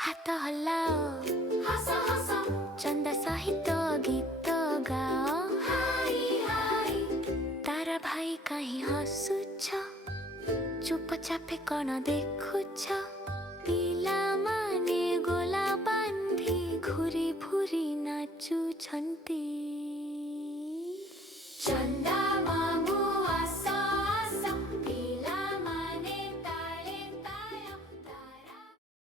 ହାତ ହଲାଅ, ହସ ହସ, ଚନ୍ଦା ସହିତ ଗୀତ ଗାଅ, ହାଇ ହାଇ। ତାରା ଭାଇ କାହିଁ ହସୁଛ, ଚୁପଚାପେ କଣ ଦେଖୁଛ?